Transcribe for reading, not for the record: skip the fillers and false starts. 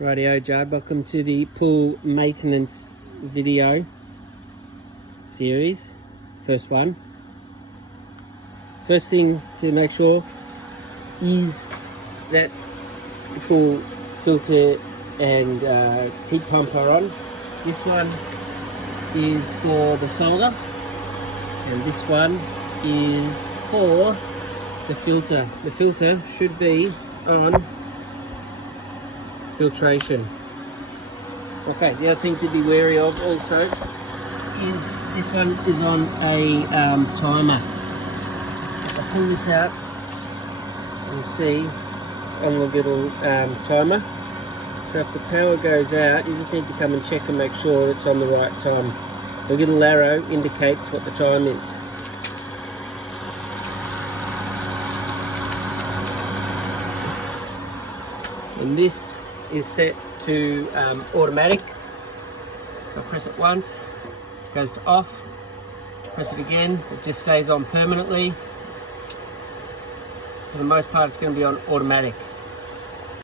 Rightio, Judd. Welcome to the pool maintenance video series. First one. First thing to make sure is that the pool filter and heat pump are on. This one is for the solder, and this one is for the filter. The filter should be on filtration. Okay, the other thing to be wary of also is this one is on a timer. If I pull this out, you can see it's on the little timer. So if the power goes out, you just need to come and check and make sure it's on the right time. The little arrow indicates what the time is. And this is set to automatic. I'll press it once, it goes to off, press it again, it just stays on permanently. For the most part it's going to be on automatic.